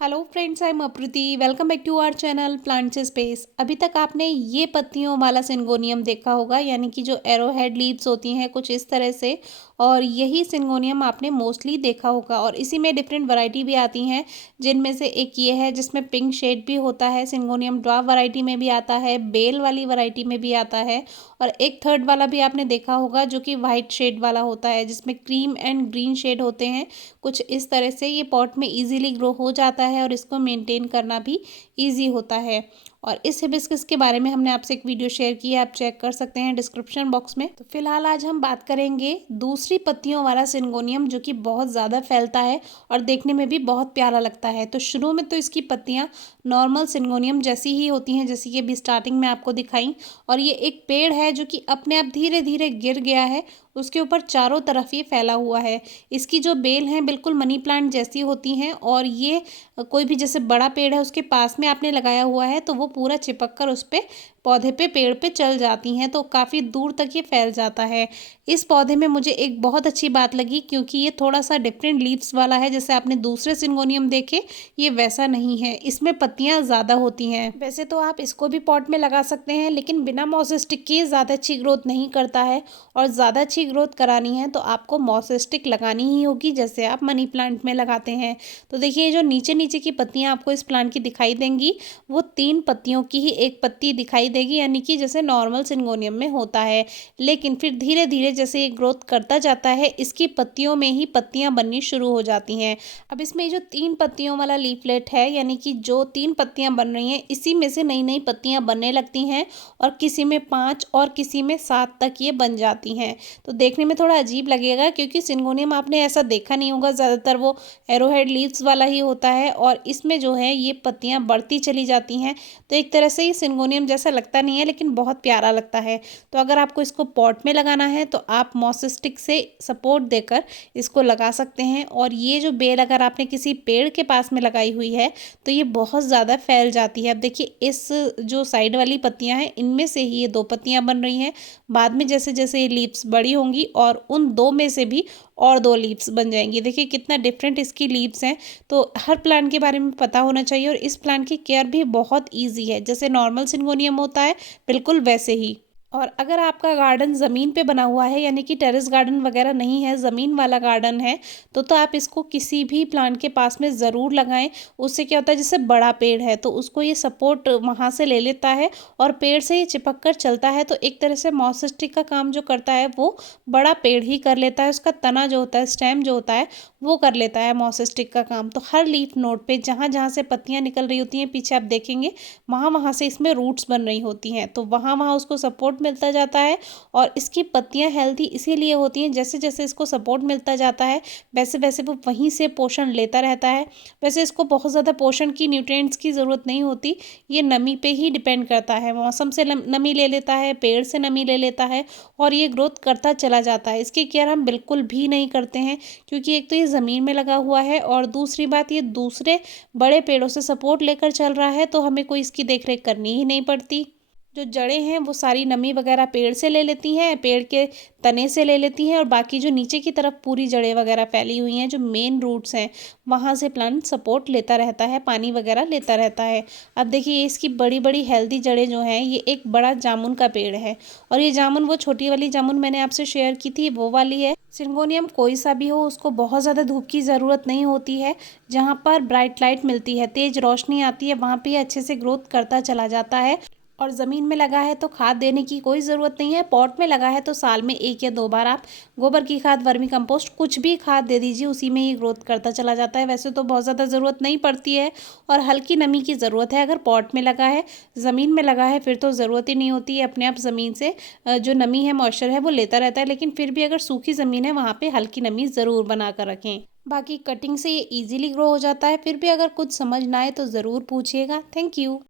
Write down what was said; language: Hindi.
Hello friends, I am Apriti. Welcome back to our channel plants space. अभी तक आपने ये पत्तियों वाला सिंगोनियम देखा होगा, यानी कि जो एरोहेड लीव्स होती हैं कुछ इस तरह से। और यही सिंगोनियम आपने मोस्टली देखा होगा और इसी में डिफरेंट वैरायटी भी आती हैं, जिनमें से एक ये है जिसमें पिंक शेड भी होता है। सिंगोनियम ड्वार्फ वैरायटी में भी आता है, बेल वाली वैरायटी में भी आता है। और एक थर्ड वाला भी आपने देखा होगा जो कि वाइट शेड वाला होता है, जिसमें क्रीम एंड ग्रीन शेड होते हैं। कुछ इस तरह से ये पॉट में इजीली ग्रो हो जाता है और इसको मेंटेन करना भी इजी होता है। और इस हिबिस्कस के बारे में हमने आपसे एक वीडियो शेयर की है, आप चेक कर सकते हैं डिस्क्रिप्शन बॉक्स में। तो फिलहाल आज हम बात करेंगे दूसरी पत्तियों वाला सिंगोनियम, जो कि बहुत ज़्यादा फैलता है और देखने में भी बहुत प्यारा लगता है। तो शुरू में तो इसकी पत्तियां नॉर्मल सिंगोनियम जैसी ही होती हैं, जैसी कि अभी स्टार्टिंग में आपको दिखाई। और ये एक पेड़ है जो कि अपने आप धीरे धीरे गिर गया है, उसके ऊपर चारों तरफ ये फैला हुआ है। इसकी जो बेल हैं बिल्कुल मनी प्लांट जैसी होती हैं और ये कोई भी जैसे बड़ा पेड़ है उसके पास में आपने लगाया हुआ है तो वो पूरा चिपक कर उस पे पौधे पे पेड़ पे चल जाती हैं, तो काफ़ी दूर तक ये फैल जाता है। इस पौधे में मुझे एक बहुत अच्छी बात लगी, क्योंकि ये थोड़ा सा डिफरेंट लीव्स वाला है। जैसे आपने दूसरे सिंगोनियम देखे, ये वैसा नहीं है, इसमें पत्तियां ज़्यादा होती हैं। वैसे तो आप इसको भी पॉट में लगा सकते हैं, लेकिन बिना मॉस स्टिक के ज़्यादा अच्छी ग्रोथ नहीं करता है। और ज़्यादा अच्छी ग्रोथ करानी है तो आपको मॉस स्टिक लगानी ही होगी, जैसे आप मनी प्लांट में लगाते हैं। तो देखिए, जो नीचे नीचे की पत्तियां आपको इस प्लांट की दिखाई देंगी, वो 3 पत्तियों की ही एक पत्ती दिखाई देगी, यानी कि जैसे नॉर्मल सिंगोनियम में होता है। लेकिन फिर धीरे धीरे जैसे ये ग्रोथ करता जाता है, इसकी पत्तियों में ही पत्तियां बननी शुरू हो जाती हैं। अब इसमें जो 3 पत्तियों वाला लीफलेट है, यानी कि जो 3 पत्तियां बन रही हैं, इसी में से नई नई पत्तियां बनने लगती हैं और किसी में 5 और किसी में 7 तक ये बन जाती हैं। तो देखने में थोड़ा अजीब लगेगा, क्योंकि सिंगोनियम आपने ऐसा देखा नहीं होगा, ज़्यादातर वो एरोहेड लीव्स वाला ही होता है और इसमें जो है ये पत्तियां बढ़ती चली जाती हैं। तो एक तरह से ये सिंगोनियम जैसा लगता नहीं है, लेकिन बहुत प्यारा लगता है। तो अगर आपको इसको पॉट में लगाना है तो आप मॉस स्टिक से सपोर्ट देकर इसको लगा सकते हैं। और ये जो बेल अगर आपने किसी पेड़ के पास में लगाई हुई है तो ये बहुत ज़्यादा फैल जाती है। अब देखिए, इस जो साइड वाली पत्तियां हैं, इनमें से ही ये 2 पत्तियां बन रही हैं। बाद में जैसे जैसे ये लीव्स बड़ी होंगी और उन 2 में से भी और 2 लीव्स बन जाएंगी। देखिए कितना डिफरेंट इसकी लीव्स हैं। तो हर प्लांट के बारे में पता होना चाहिए और इस प्लांट की केयर भी बहुत ईजी है, जैसे नॉर्मल सिंगोनियम होता है बिल्कुल वैसे ही। और अगर आपका गार्डन ज़मीन पे बना हुआ है, यानी कि टेरेस गार्डन वगैरह नहीं है, ज़मीन वाला गार्डन है, तो आप इसको किसी भी प्लांट के पास में ज़रूर लगाएं। उससे क्या होता है, जैसे बड़ा पेड़ है तो उसको ये सपोर्ट वहाँ से ले लेता है और पेड़ से ये चिपक कर चलता है। तो एक तरह से मॉस स्टिक का काम जो करता है वो बड़ा पेड़ ही कर लेता है। उसका तना जो होता है, स्टेम जो होता है, वो कर लेता है मॉस स्टिक का काम। तो हर लीफ नोड पे जहाँ जहाँ से पत्तियाँ निकल रही होती हैं, पीछे आप देखेंगे वहाँ वहाँ से इसमें रूट्स बन रही होती हैं, तो वहाँ वहाँ उसको सपोर्ट मिलता जाता है। और इसकी पत्तियां हेल्दी इसीलिए होती हैं, जैसे जैसे इसको सपोर्ट मिलता जाता है वैसे वैसे वो वहीं से पोषण लेता रहता है। वैसे इसको बहुत ज़्यादा पोषण की, न्यूट्रिएंट्स की ज़रूरत नहीं होती, ये नमी पे ही डिपेंड करता है। मौसम से नमी ले लेता है, पेड़ से नमी ले लेता है और ये ग्रोथ करता चला जाता है। इसकी केयर हम बिल्कुल भी नहीं करते हैं, क्योंकि एक तो ये ज़मीन में लगा हुआ है और दूसरी बात, ये दूसरे बड़े पेड़ों से सपोर्ट लेकर चल रहा है, तो हमें कोई इसकी देखरेख करनी ही नहीं पड़ती। जो जड़ें हैं वो सारी नमी वगैरह पेड़ से ले लेती हैं, पेड़ के तने से ले लेती हैं, और बाकी जो नीचे की तरफ पूरी जड़ें वगैरह फैली हुई हैं, जो मेन रूट्स हैं, वहाँ से प्लांट सपोर्ट लेता रहता है, पानी वगैरह लेता रहता है। अब देखिए, इसकी बड़ी बड़ी हेल्दी जड़ें जो हैं, ये एक बड़ा जामुन का पेड़ है और ये जामुन, वो छोटी वाली जामुन मैंने आपसे शेयर की थी, वो वाली है। सिंगोनियम कोई सा भी हो, उसको बहुत ज़्यादा धूप की ज़रूरत नहीं होती है। जहाँ पर ब्राइट लाइट मिलती है, तेज़ रोशनी आती है, वहाँ पे अच्छे से ग्रोथ करता चला जाता है। और ज़मीन में लगा है तो खाद देने की कोई ज़रूरत नहीं है। पॉट में लगा है तो साल में 1 या 2 बार आप गोबर की खाद, वर्मी कंपोस्ट, कुछ भी खाद दे दीजिए, उसी में ही ग्रोथ करता चला जाता है। वैसे तो बहुत ज़्यादा ज़रूरत नहीं पड़ती है और हल्की नमी की ज़रूरत है अगर पॉट में लगा है। ज़मीन में लगा है फिर तो ज़रूरत ही नहीं होती है, अपने आप ज़मीन से जो नमी है, मॉइस्चर है, वो लेता रहता है। लेकिन फिर भी अगर सूखी ज़मीन है, वहाँ पर हल्की नमी ज़रूर बना कर रखें। बाकी कटिंग से ये ईजिली ग्रो हो जाता है। फिर भी अगर कुछ समझ ना आए तो ज़रूर पूछिएगा। Thank you.